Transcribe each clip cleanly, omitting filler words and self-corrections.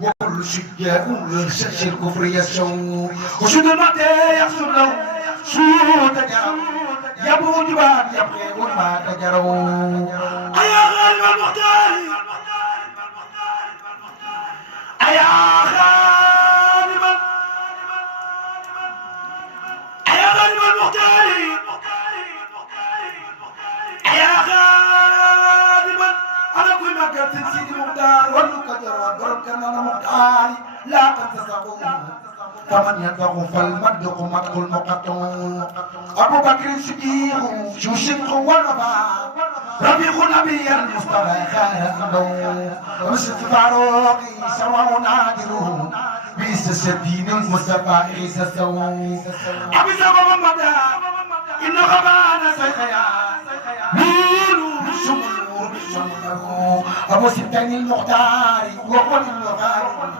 وكل شجاع يرشش الكفر يسوع وشد المدى يحصل له شو تجرى يبود بعد يبغي وما تجروا أيا غالب المختار أيا غالب المختار أيا غالب أنا كل ما قلت سيدي مختار والمقدر والقرب كان أنا مختار لا تنتسبوا فمن يدعو فالمدق مدق المقطع أبو بكر الصديق شو الشدق والوفاء رفيق النبي المصطفى خير النبو ومسك فاروق سواء نادره بيس الدين المصطفى عيسى سو أبي سبب مدى إن غبان سيخيا نور شمر شمر أبو ستين المختار وقل المغار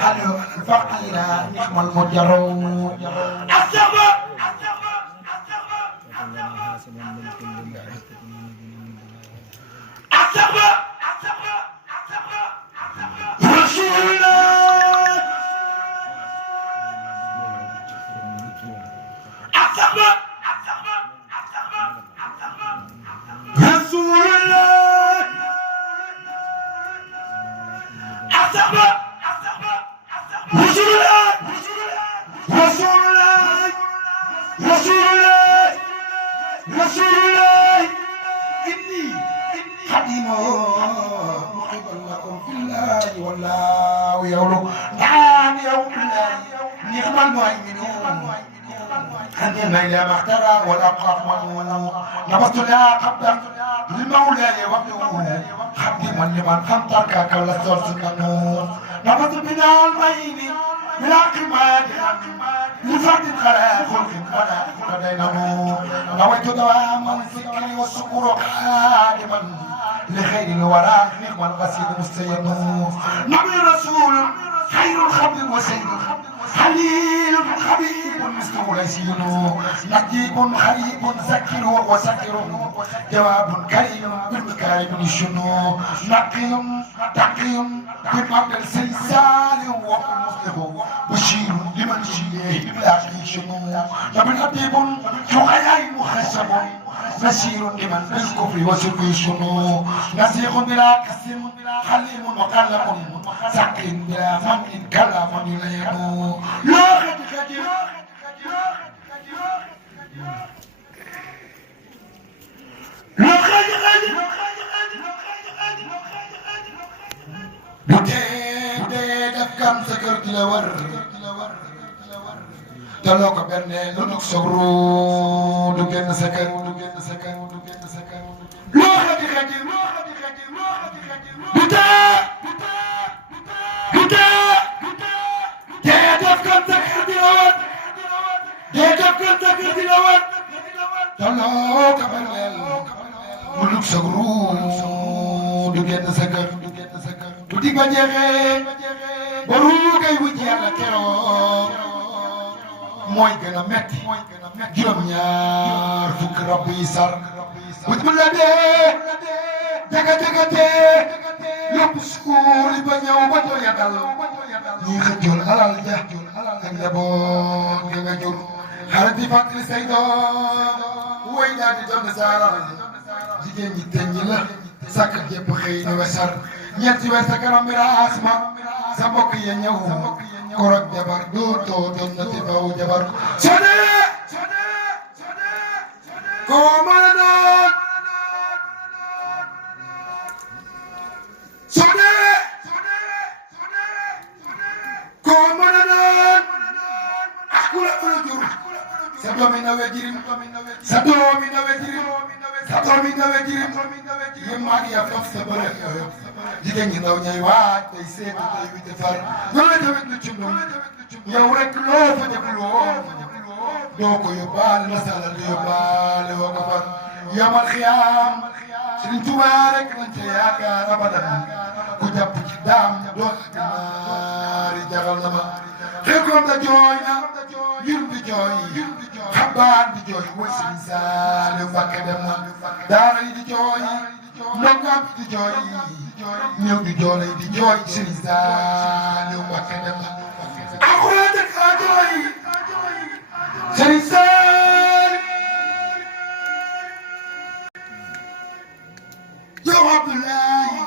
حلو الفقير نعم المجرون السبب السبب رسول الله السبب رسول الله السبب رسول الله رسول الله رسول الله رسول الله إني خديم محب لكم في الله والله يولو نعم يوم الله نعم المؤمنون هذه ما إلى ما اخترى والأبقى أخوانه نبت لا قبل للمولى وقته خديما لمن خمتك كولا سورس كنور نبت بنا المين بلا قماد لفرد خلاف خلق فدينه نويت دوام الذكر والشكر خادما لخير الورى نعم القصيد مستيد نبي رسول خير الخبر وسيد خليل خبيب مثله ليسين نجيب خريب سكر وسكر جواب كريم بالمكارم الشنو نقي تقي بمعنى السلسال ومصلح بشير لمن شيء بلاقي شنو نبي حبيب شقياء مخشب نشير لمن بالكفر وسكر شنو نسيق بلا قسم حليم مقلق سكر بلا من كلام يلين لا خدي لا خدي بدي دفكم سكرت لور تلوك بني لنك سكرو دكان سكر لا خدي بدي تلوك بني لنك سكرو دكان سكر tuddi ba jeexee baru kay wuj yàlla keroog mooy gën a metti juróom-ñaar fukk rabb yi sar wuj mu la dee jaga-jagate yóbbu suuli ba ñëw ba jooya dal ñii xëjjool alal ja ak njaboot nga nga jur xarit yi fàttali say doom woy daal di doon saaral jigéen ñi teñ ñi la sàkk jépp xëy na wesar ñetti weer sa kanam miraas ma sa mbokk yi ñëw korog jabar dootoo doon na ti faw jabar sone koo mën a doon sone koo mën a doon ak ku la mën a jur sa doomi nawe jirim sa doomi nawe jirim sa doomi nawe jirim yéen maa ngi yaa faf sa bëre jigéen ñi ndaw ñay waaj tey seetu tey wi defar ñooy tamit lu cundum yow rek loo fa jëfloo doo ko yóbbaale la sala di yóbbaale woo ko far yamal xiyaam Sëriñ Tuubaa rek lañ ca yaakaar abadan ku jàpp ci daam doo naari jagal na ma xeekoom da jooy na yur di jooy xabaan di jooy mooy Sëriñ Saaliw Mbàkke dem na daara yi di jooy ndongaam di jooy ñëw di joolay di jooy Serigne Saliou Mbacké dem na alxuraan ak a jooy Serigne Saliou yow Abdoulaye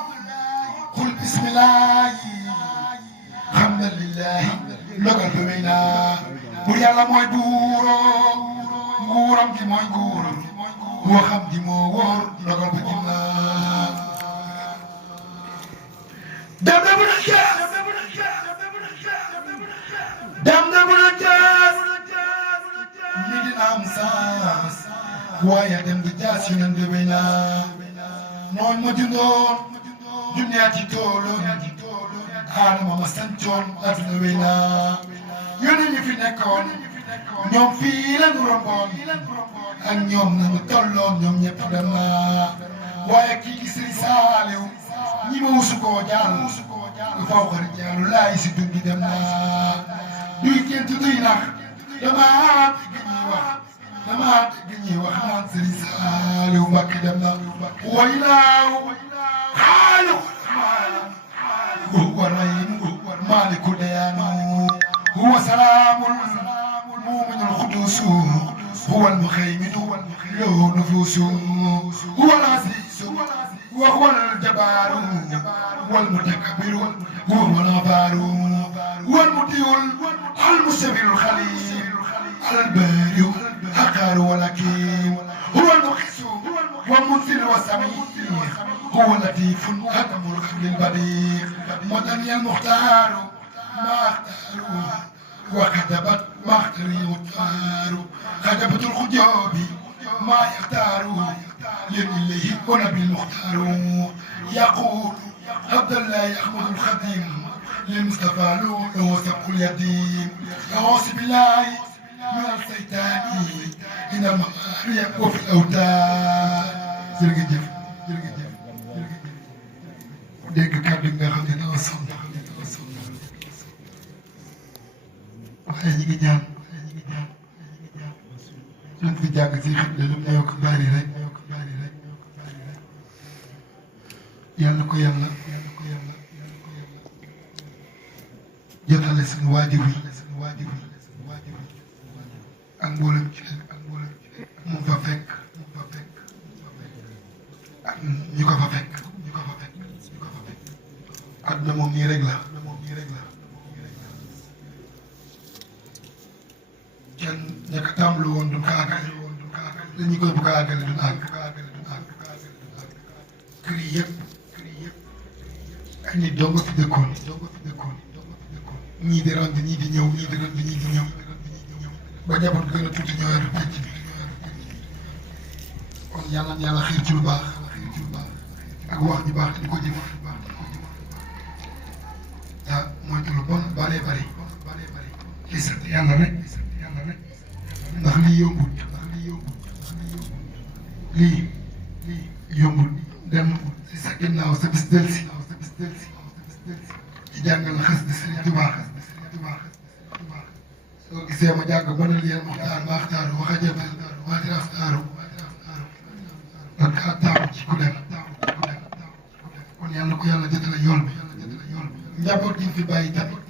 qul bismillahi alhamdulillahi logal bi wéy naa bur yàlla mooy buuroo nguuram gi mooy nguur waxam gi moo wóor logal bi jim naa dem na bu na jaas dem na bu na jaas mi dina am saas waaye dem bi jaas yu nan bi wéy naa noon ma jundoon junniyaa ci tooloon Adama ma sancoon adduna wéy naa yónni ñi fi nekkoon ñoom fii la ñu romboon ak ñoom nañu tolloon ñoom ñëpp dem naa waaye kii di Serigne Saliou ñi ma wusu koo jàll lu faw xarit jàllu laay si dund gi dem naa duy gént duy nax damaa dégg ñuy wax naan Serigne Saliou Mbacké dem na way naaw xaalu هو الرحيم مالك الديان هو سلام المؤمن القدوس هو المخيمن له نفوس هو العزيز وهو الجبار والمتكبر وهو الغفار هو المطيع المستبر الخليل البارئ الحقار والحكيم هو المقيس والمنزل والسميع هو اللطيف حكم الخبر البديع مدني المختار ما اختاروا وكتبت ما اختاري المختار كتبت الخجوب ما يختاروا لله ونبي المختار يقول عبد الله أحمد الخديم للمصطفى له سبق اليتيم أعوذ بالله من الشيطان من المخارج وفي الأوتاد jërëjëf dégg kàddu nga xam ne dama sonn waaye ñi ngi ñaan luñ fi jàng si xibla lu mu yokk bari rek yàlla ko yàlla jotale suñu waajur yi ak mboolem ci leen mu fa fekk ak ñu ko fa fekk àdduna moom nii rek la kenn ña ko tàmbali woon du ko àggale dañu koy bëgg a àggale du àgg kër yi yëpp ay nit doo nga fi dëkkoon ñii di rand ñii di ñëw ba njaboot gën a tuuti ñoo yor pecc bi kon yàlla na yàlla xiir ci lu baax ak wax ju baax di ko jëf ah moytu lu bon bëree bëri li sant yàlla rek ndax lii yombul lii yombul dem si sa ginnaaw sa bis delsi ci jàngal la xas di Sëriñ Tuubaa soo gisee ma jàng mënal yéen muxtaar maaxtaaru waxajatal maatiraaftaaru dan kaa taamu ci ku dem kon yàlla ko yàlla jotale yool bi njaboot gi fi bàyyi tamit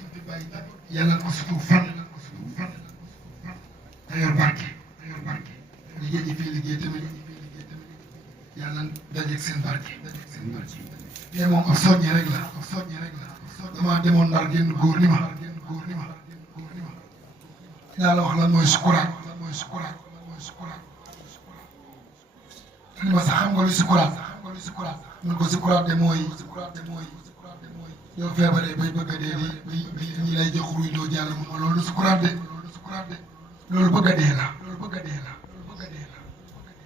yàlla ko sutu fan te yor barke liggéey ñi fii liggéey tamit yàlla dajeeg seen barke mais moom ab soññi rek la damaa demoon Ndar génn góor ni ma dinaa la wax lan mooy sukuraat ni ma sax xam nga luy sukuraat mun ko sukuraat de mooy yow feebaree bay bëgg a dee di ñi lay jox ruy doo jàll mun ma loolu sukuraat de loolu bëgg a dee la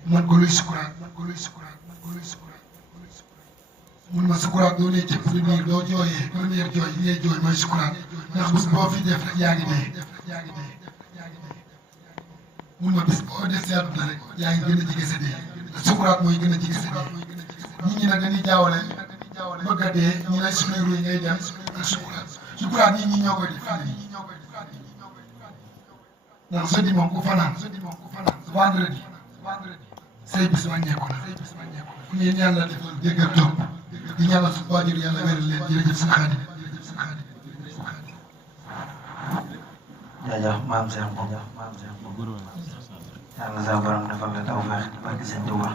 man ko luy sukuraat mun ma sukuraat doo nee cëpp di biir doo jooyee première jooy yi ngay jooy mooy sukuraat ndax bés boo fi def rek yaa ngi dee mun ma bis boo def si àdduna rek yaa ngi gën a jege sa dee sukuraat mooy gën a jege sa dee nit ñi nag dañuy jaawale bëgg a dee ñi lay suñuy ruy ngay dem ak sukuraat nit ñi ñoo koy def ndax jeudi moom ku fanaan vendredi say bis wàññeeku na ku yéen yàlla defal dégg ak topp di ñaanal suñu waajur yàlla wéral leen jërëjëf sëñ Xaadim. jaajëf maam Cheikh Mbow yàlla na sa borom defal la tawfeex barke Sëñ Tuubaa